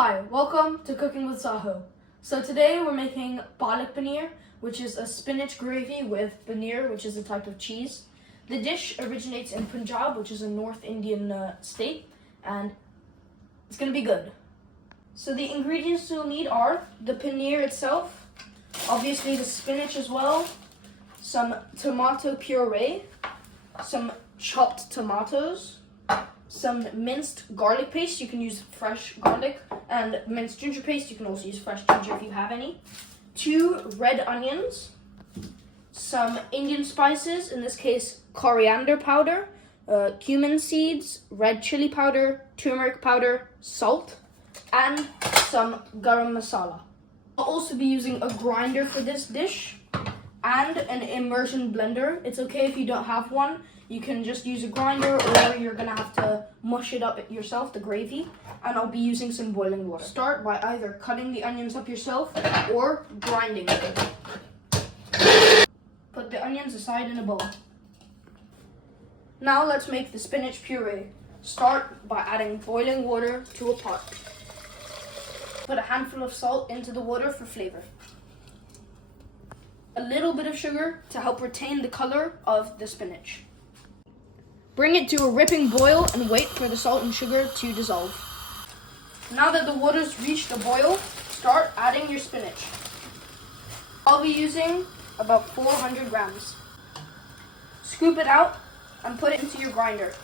Hi, welcome to Cooking with Saho. So today we're making Palak Paneer, which is a spinach gravy with paneer, which is a type of cheese. The dish originates in Punjab, which is a North Indian state, and it's gonna be good. So the ingredients you'll need are the paneer itself, obviously the spinach as well, some tomato puree, some chopped tomatoes, some minced garlic paste. You can use fresh garlic, and minced ginger paste. You can also use fresh ginger if you have any. 2 red onions, some Indian spices, in this case coriander powder, cumin seeds, red chili powder, turmeric powder, salt, and some garam masala. I'll also be using a grinder for this dish and an immersion blender. It's okay if you don't have one. You can just use a grinder, or you're gonna have to mush it up yourself, the gravy. And I'll be using some boiling water. Start by either cutting the onions up yourself or grinding them. Put the onions aside in a bowl. Now let's make the spinach puree. Start by adding boiling water to a pot. Put a handful of salt into the water for flavor. A little bit of sugar to help retain the color of the spinach. Bring it to a ripping boil and wait for the salt and sugar to dissolve. Now that the water's reached a boil, start adding your spinach. I'll be using about 400 grams. Scoop it out and put it into your grinder.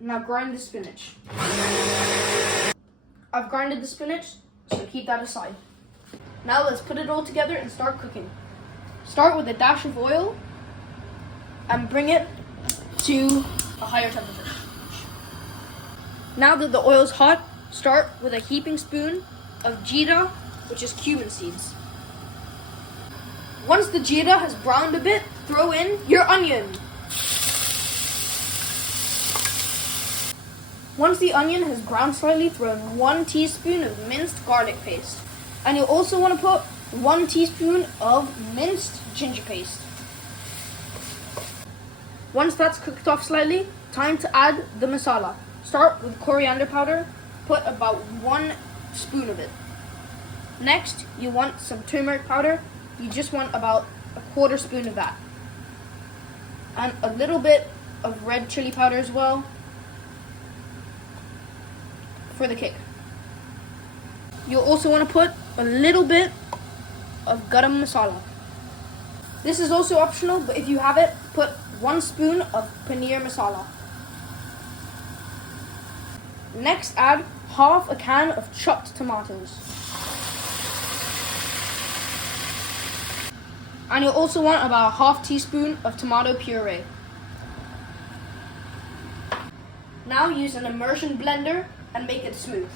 Now grind the spinach. I've grinded the spinach, so keep that aside. Now let's put it all together and start cooking. Start with a dash of oil and bring it to a higher temperature. Now that the oil is hot, start with a heaping spoon of jeera, which is cumin seeds. Once the jeera has browned a bit, throw in your onion. Once the onion has browned slightly, throw in 1 teaspoon of minced garlic paste. And you'll also want to put 1 teaspoon of minced ginger paste. Once that's cooked off slightly, time to add the masala. Start with coriander powder, put about 1 spoon of it. Next, you want some turmeric powder. You just want about a 1/4 spoon of that. And a little bit of red chili powder as well, for the kick. You'll also want to put a little bit of garam masala. This is also optional, but if you have it, put 1 spoon of paneer masala. Next, add half a can of chopped tomatoes. And you'll also want about a 1/2 teaspoon of tomato puree. Now use an immersion blender and make it smooth.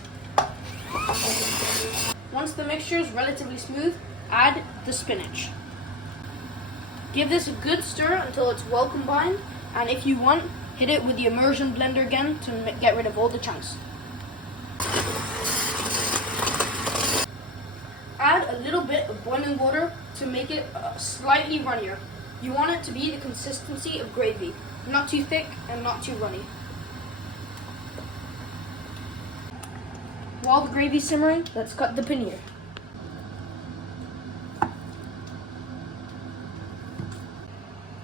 Once the mixture is relatively smooth, add the spinach. Give this a good stir until it's well combined, and if you want, hit it with the immersion blender again to get rid of all the chunks. Add a little bit of boiling water to make it slightly runnier. You want it to be the consistency of gravy, not too thick and not too runny. While the gravy's simmering, let's cut the paneer.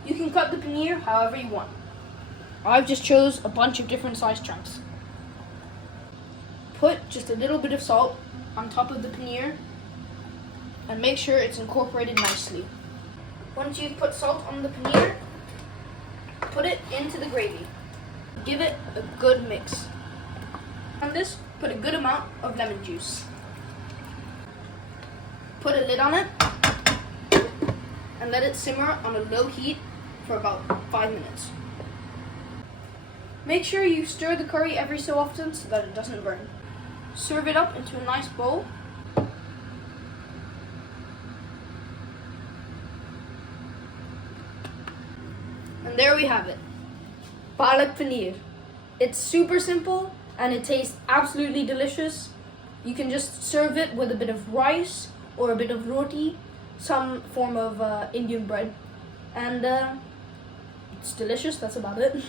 You can cut the paneer however you want. I've just chose a bunch of different size chunks. Put just a little bit of salt on top of the paneer and make sure it's incorporated nicely. Once you've put salt on the paneer, put it into the gravy. Give it a good mix. On this, put a good amount of lemon juice. Put a lid on it and let it simmer on a low heat for about 5 minutes. Make sure you stir the curry every so often so that it doesn't burn. Serve it up into a nice bowl. And there we have it, Palak Paneer. It's super simple and it tastes absolutely delicious. You can just serve it with a bit of rice or a bit of roti, some form of Indian bread, and it's delicious. That's about it.